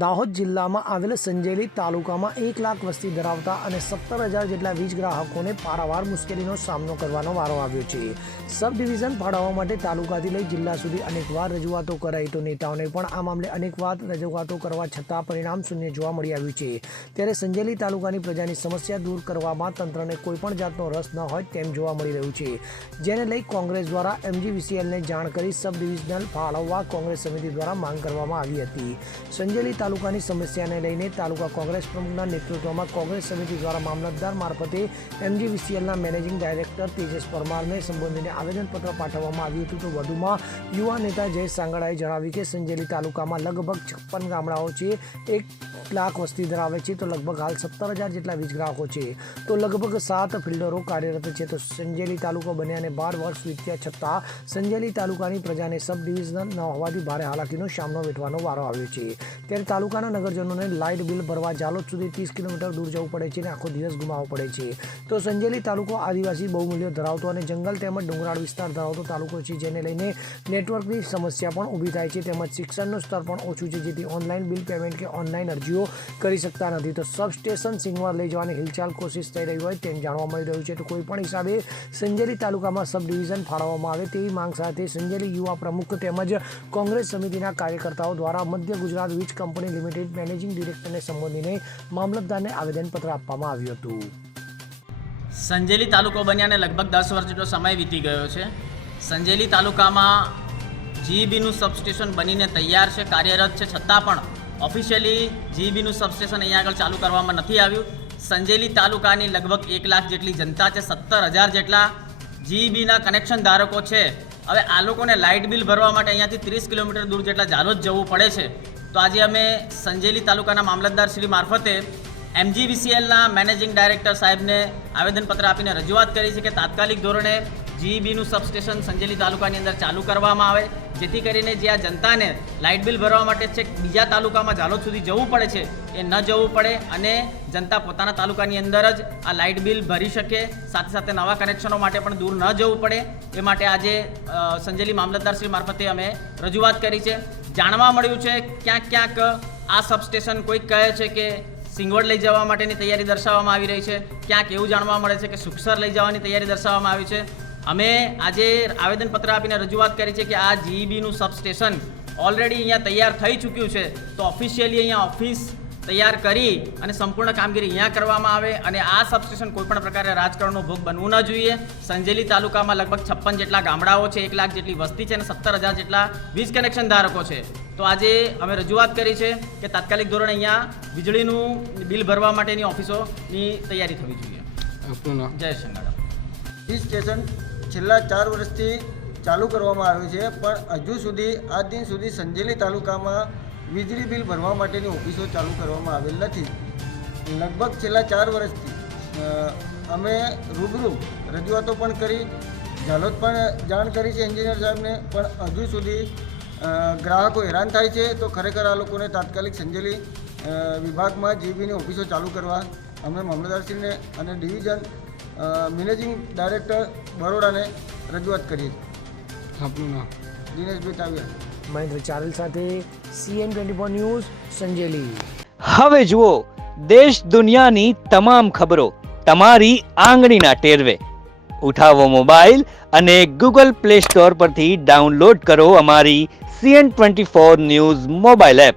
દાહોદ જિલ્લામાં આવેલ સંજેલી તાલુકામાં 1 લાખ વસ્તી ધરાવતા અને 17,000 જેટલા વીજ ગ્રાહકોને પારાવાર મુશ્કેલીનો સામનો કરવાનો વારો આવ્યો છે। સબ ડિવિઝન ફાળવવા માટે તાલુકાથી લઈ જિલ્લા સુધી અનેકવાર રજૂઆતો કરાઈ તો નેતાઓને પણ આ મામલે અનેકવાર રજૂઆતો કરવા છતાં પરિણામ શૂન્ય જોવા મળી આવ્યું છે। ત્યારે સંજેલી તાલુકાની પ્રજાની સમસ્યા દૂર કરવામાં તંત્રને કોઈપણ જાતનો રસ ન હોય તેમ જોવા મળી રહ્યું છે, જેને લઈ કોંગ્રેસ દ્વારા MGVCLને જાણ કરી સબ ડિવિઝનલ ફાળવવા કોંગ્રેસ સમિતિ દ્વારા માંગ કરવામાં આવી હતી। સંજેલી તાલુકાની સમસ્યાને લઈને તાલુકા કોંગ્રેસ પ્રમુખના નેતૃત્વમાં કોંગ્રેસ સમિતિ દ્વારા મામલતદાર મારફતે MGVCLના મેનેજિંગ ડાયરેક્ટર તેજસ પરમારને સંબોધીને આવેદનપત્ર પાઠવવામાં આવ્યું હતું। તો વધુમાં યુવા નેતા જયેશ સાંગડાએ જણાવ્યું કે સંજેલી તાલુકામાં લગભગ 56 ગામડાઓ છે, 1 લાખ વસ્તી ધરાવે છે, તો લગભગ હાલ 17,000 જેટલા વીજ ગ્રાહકો છે, તો લગભગ 7 ફિલ્ડરો કાર્યરત છે। તો સંજેલી તાલુકો બન્યાને 12 વર્ષ વીત્યા છતાં સંજેલી તાલુકાની પ્રજાને સબ ડિવિઝન ન હોવાથી ભારે હાલાકીનો સામનો વેઠવાનો વારો આવ્યો છે। ત્યારે તાલુકાના નગરજનોને લાઇટ બિલ ભરવા જાલોદ સુધી 30 કિલોમીટર દૂર જવું પડે છે અને આખો દિવસ ગુમાવવો પડે છે। તો સંજેલી તાલુકો આદિવાસી બહુમૂલ્યો ધરાવતો અને જંગલ તેમજ ડુંગરાળ વિસ્તાર ધરાવતો તાલુકો છે, જેને લઈને નેટવર્કની સમસ્યા પણ ઊભી થાય છે, તેમજ શિક્ષણનું સ્તર પણ ઓછું છે, જેથી ઓનલાઈન બિલ પેમેન્ટ કે ઓનલાઈન અરજીઓ કરી શકતા નથી। તો સબસ્ટેશન સિંગવાર લઈ જવાની હિલચાલ કોશિશ થઈ રહી હોય તેમ જાણવા મળી રહ્યું છે। તો કોઈપણ હિસાબે સંજેલી તાલુકામાં સબ ડિવિઝન ફાળવવામાં આવે તેવી માંગ સાથે સંજેલી યુવા પ્રમુખ તેમજ કોંગ્રેસ સમિતિના કાર્યકર્તાઓ દ્વારા મધ્ય ગુજરાત વીજ કંપની લિમિટેડ મેનેજિંગ ડિરેક્ટરને સંબોધીને મામલતદારને આવેદનપત્ર આપવામાં આવ્યું હતું। સંજેલી તાલુકો બન્યાને લગભગ 10 વર્ષ જેટલો સમય વીતી ગયો છે। સંજેલી તાલુકામાં જીઈબીનું સબસ્ટેશન બનીને તૈયાર છે, કાર્યરત છે, છતાં પણ ઓફિશિયલી જીઈબીનું સબસ્ટેશન અહીંયા આગળ ચાલુ કરવામાં નથી આવ્યું। સંજેલી તાલુકાની લગભગ 1 લાખ જેટલી જનતા છે, 17,000 જેટલા જીઈબીના કનેક્શન ધારકો છે। હવે આ લોકોને લાઇટ બિલ ભરવા માટે અહીંયાથી 30 કિલોમીટર દૂર જેટલા જાલોદ જવું પડે છે। તો આજે અમે સંજેલી તાલુકાના મામલતદાર શ્રી મારફતે MGVCLના મેનેજિંગ ડાયરેક્ટર સાહેબને આવેદનપત્ર આપીને રજૂઆત કરી છે કે તાત્કાલિક ધોરણે જીઈબીનું સબસ્ટેશન સંજેલી તાલુકાની અંદર ચાલુ કરવામાં આવે, જેથી કરીને જે આ જનતાને લાઇટ બિલ ભરવા માટે છે બીજા તાલુકામાં જાલોદ સુધી જવું પડે છે એ ન જવું પડે અને જનતા પોતાના તાલુકાની અંદર જ આ લાઇટ બિલ ભરી શકે, સાથે સાથે નવા કનેક્શનો માટે પણ દૂર ન જવું પડે એ માટે આજે સંજેલી મામલતદાર શ્રી મારફતે અમે રજૂઆત કરી છે। જાણવા મળ્યું છે ક્યાંક આ સબસ્ટેશન કોઈક કહે છે કે સિંગવડ લઈ જવા માટેની તૈયારી દર્શાવવામાં આવી રહી છે, ક્યાંક એવું જાણવા મળે છે કે સુખસર લઈ જવાની તૈયારી દર્શાવવામાં આવી છે। અમે આજે આવેદનપત્ર આપીને રજૂઆત કરી છે કે આ જીઈબીનું સબસ્ટેશન ઓલરેડી અહીંયા તૈયાર થઈ ચૂક્યું છે, તો ઓફિશિયલી અહીંયા ઓફિસ તૈયાર કરી અને સંપૂર્ણ કામગીરી અહીંયા કરવામાં આવે અને આ સબસ્ટેશન કોઈપણ પ્રકારે રાજકારણનો ભોગ બનવું ન જોઈએ। સંજેલી તાલુકામાં લગભગ 56 જેટલા ગામડાઓ છે, 1 લાખ જેટલી વસ્તી છે અને 17,000 જેટલા વીજ કનેક્શન ધારકો છે। તો આજે અમે રજૂઆત કરી છે કે તાત્કાલિક ધોરણે અહીંયા વીજળીનું બિલ ભરવા માટેની ઓફિસોની તૈયારી થવી જોઈએ। જય સંગાડા। વીજ સ્ટેશન છેલ્લા 4 વર્ષથી ચાલુ કરવામાં આવ્યું છે, પણ હજુ સુધી આજ દિન સુધી સંજેલી તાલુકામાં વીજળી બિલ ભરવા માટેની ઓફિસો ચાલુ કરવામાં આવેલ નથી। લગભગ છેલ્લા 4 વર્ષથી અમે રૂબરૂ રજૂઆતો પણ કરી, જાલોદ પણ જાણ કરી છે એન્જિનિયર સાહેબને, પણ હજુ સુધી ગ્રાહકો હેરાન થાય છે। તો ખરેખર આ લોકોને તાત્કાલિક સંજેલી વિભાગમાં જીઈબીની ઓફિસો ચાલુ કરવા અમે મામલતદારશ્રીને અને ડિવિઝન મેનેજિંગ ડાયરેક્ટર બરોડાને રજૂઆત કરીએ છીએ। આપનું નામ? દિનેશભાઈ તાવિયા। મહેન્દ્ર ચારેલ સાથે CN24 ન્યૂઝ સંજેલી। હવે જુઓ દેશ દુનિયાની તમામ ખબરો તમારી આંગળીના ટેરવે। ઉઠાવો મોબાઈલ અને Google Play Store પરથી ડાઉનલોડ કરો અમારી CN24 ન્યૂઝ મોબાઈલ એપ।